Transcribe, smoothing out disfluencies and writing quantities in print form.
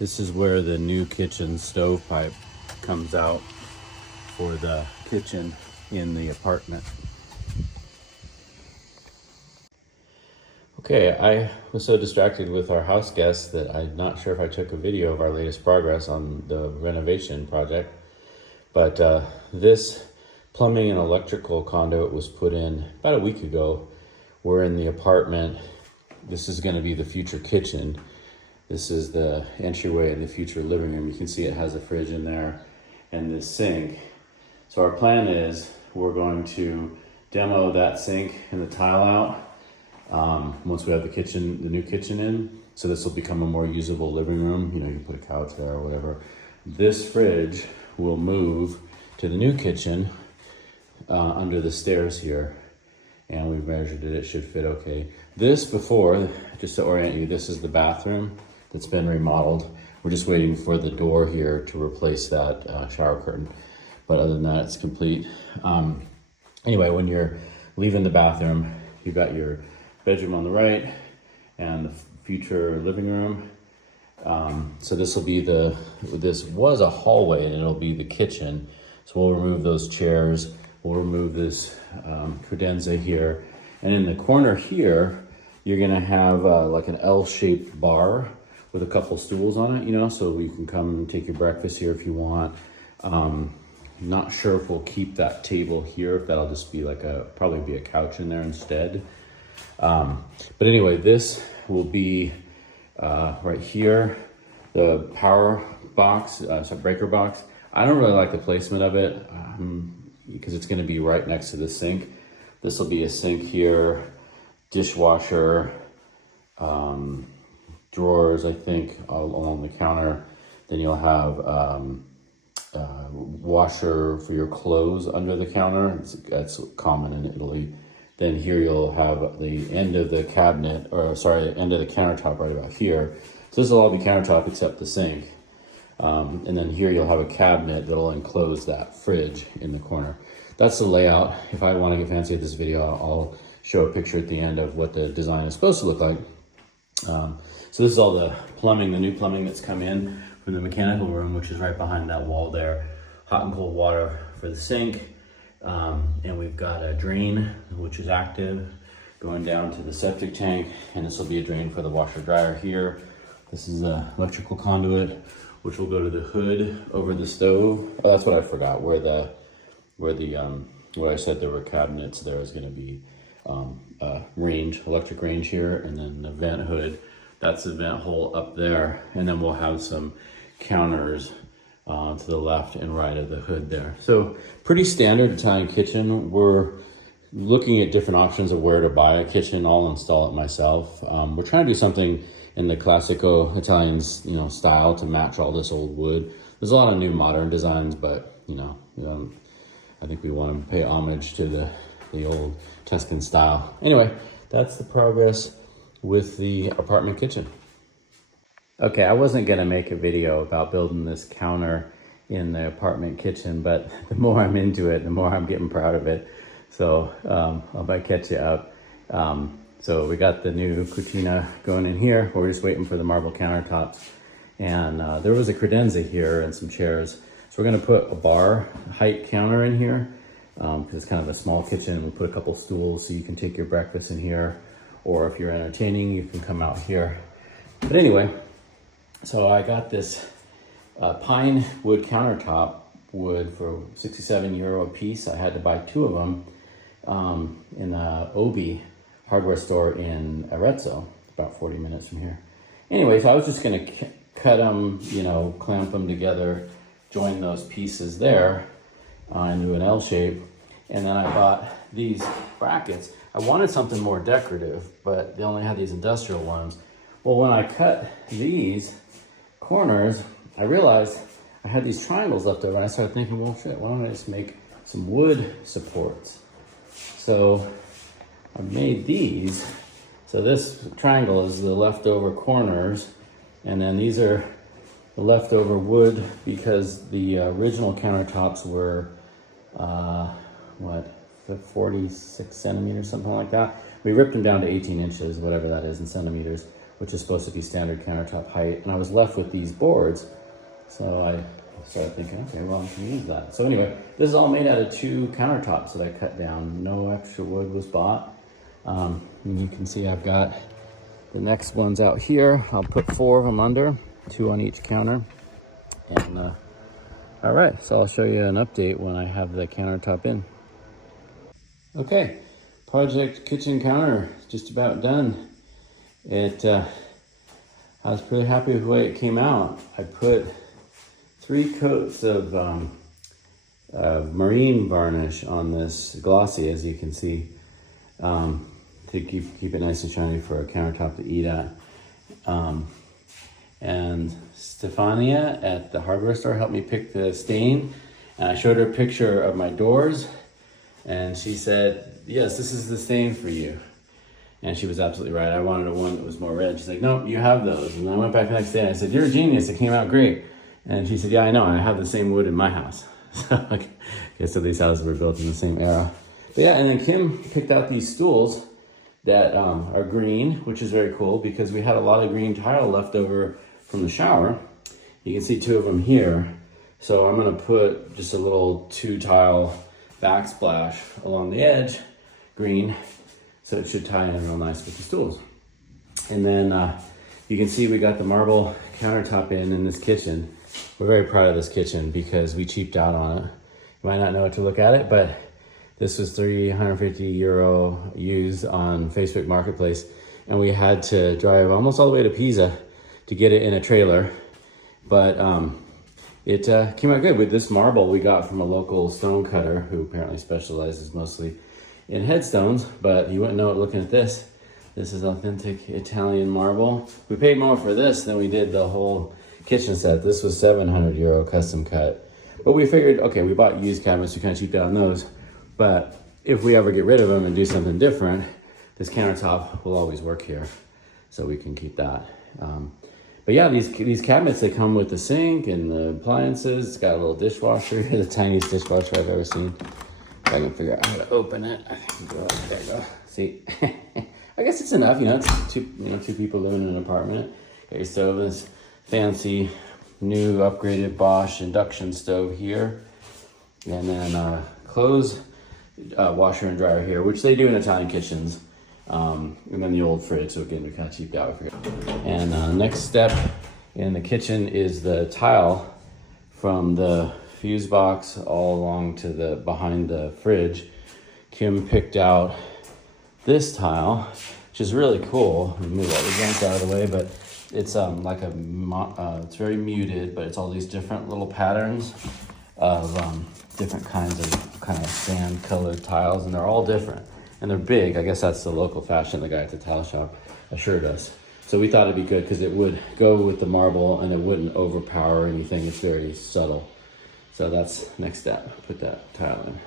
This is where the new kitchen stovepipe comes out for the kitchen in the apartment. Okay, I was so distracted with our house guests that I'm not sure if I took a video of our latest progress on the renovation project. But this plumbing and electrical conduit was put in about a week ago. We're in the apartment. This is going to be the future kitchen. This is the entryway in the future living room. You can see it has a fridge in there and this sink. So our plan is we're going to demo that sink and the tile out once we have the new kitchen in. So this will become a more usable living room. You know, you can put a couch there or whatever. This fridge will move to the new kitchen under the stairs here. And we've measured it, it should fit okay. This before, just to orient you, this is the bathroom that's been remodeled. We're just waiting for the door here to replace that shower curtain. But other than that, it's complete. Anyway, when you're leaving the bathroom, you've got your bedroom on the right and the future living room. So this will be this was a hallway and it'll be the kitchen. So we'll remove those chairs. We'll remove this credenza here. And in the corner here, you're gonna have like an L-shaped bar with a couple stools on it, you know, so you can come and take your breakfast here if you want. Not sure if we'll keep that table here, if that'll just be like probably be a couch in there instead. But anyway, this will be right here, the power box, breaker box. I don't really like the placement of it because it's going to be right next to the sink. This will be a sink here, dishwasher, drawers, I think, along the counter. Then you'll have washer for your clothes under the counter. That's common in Italy. Then here you'll have the end of the cabinet, or sorry, end of the countertop right about here. So this will all be countertop except the sink. And then here you'll have a cabinet that'll enclose that fridge in the corner. That's the layout. If I want to get fancy at this video, I'll show a picture at the end of what the design is supposed to look like. So this is all the plumbing, the new plumbing that's come in from the mechanical room, which is right behind that wall there. Hot and cold water for the sink. And we've got a drain, which is active, going down to the septic tank. And this will be a drain for the washer dryer here. This is the electrical conduit, which will go to the hood over the stove. Oh, that's what I forgot, where I said there were cabinets, there is gonna be electric range here, and then the vent hood. That's the vent hole up there. And then we'll have some counters to the left and right of the hood there. So pretty standard Italian kitchen. We're looking at different options of where to buy a kitchen. I'll install it myself. We're trying to do something in the classico Italian, style to match all this old wood. There's a lot of new modern designs, but I think we want to pay homage to the old Tuscan style. Anyway, that's the progress with the apartment kitchen. Okay, I wasn't gonna make a video about building this counter in the apartment kitchen, but the more I'm into it, the more I'm getting proud of it. So I might catch you up. So we got the new cucina going in here. We're just waiting for the marble countertops. And there was a credenza here and some chairs. So we're gonna put a bar height counter in here because it's kind of a small kitchen. We put a couple stools so you can take your breakfast in here, or if you're entertaining, you can come out here. But anyway, so I got this pine wood countertop wood for 67 euro a piece. I had to buy 2 of them in the Obi hardware store in Arezzo, about 40 minutes from here. Anyway, so I was just gonna cut them, clamp them together, join those pieces there into an L shape. And then I bought these brackets. I wanted something more decorative, but they only had these industrial ones. Well, when I cut these corners, I realized I had these triangles left over, and I started thinking, well, shit, why don't I just make some wood supports? So I made these. So this triangle is the leftover corners, and then these are the leftover wood because the original countertops were, 46 centimeters, something like that. We ripped them down to 18 inches, whatever that is in centimeters. which is supposed to be standard countertop height. And I was left with these boards. So I started thinking, okay, well, I can use that. So anyway, this is all made out of 2 countertops that I cut down. No extra wood was bought. And you can see I've got the next ones out here. I'll put 4 of them under, 2 on each counter. And all right, so I'll show you an update when I have the countertop in. Okay, project kitchen counter just about done. I was pretty happy with the way it came out. I put 3 coats of marine varnish on this glossy, as you can see, to keep it nice and shiny for a countertop to eat at. And Stefania at the hardware store helped me pick the stain. And I showed her a picture of my doors, and she said, yes, this is the stain for you. And she was absolutely right. I wanted one that was more red. She's like, nope, you have those. And I went back the next day and I said, you're a genius, it came out great. And she said, yeah, I know, I have the same wood in my house. So I guess so these houses were built in the same era. But yeah, and then Kim picked out these stools that are green, which is very cool because we had a lot of green tile left over from the shower. You can see 2 of them here. So I'm gonna put just a little 2 tile backsplash along the edge, green, so it should tie in real nice with the stools. And then you can see we got the marble countertop in this kitchen. We're very proud of this kitchen because we cheaped out on it. You might not know what to look at it, but this was €350 used on Facebook Marketplace. And we had to drive almost all the way to Pisa to get it in a trailer. But it came out good. With this marble we got from a local stone cutter who apparently specializes mostly in headstones, but you wouldn't know it looking at this. This is authentic Italian marble. We paid more for this than we did the whole kitchen set. This was €700 custom cut. But we figured, okay, we bought used cabinets, we kind of cheaped out on those. But if we ever get rid of them and do something different, this countertop will always work here. So we can keep that. But yeah, these cabinets, they come with the sink and the appliances. It's got a little dishwasher, the tiniest dishwasher I've ever seen. If I can figure out how to open it. I think there you go. See, I guess it's enough. You know, it's 2 people living in an apartment. Got your stove, this fancy new upgraded Bosch induction stove here, and then clothes washer and dryer here, which they do in Italian kitchens. And then the old fridge, so again, we kind of cheaped out here. And next step in the kitchen is the tile from the fuse box all along to the behind the fridge. Kim picked out this tile, which is really cool. Move all the gunk out of the way, but it's like it's very muted, but it's all these different little patterns of different kinds of kind of sand colored tiles, and they're all different. And they're big. I guess that's the local fashion. The guy at the tile shop assured us. So we thought it'd be good because it would go with the marble and it wouldn't overpower anything. It's very subtle. So that's next step. Put that tile in.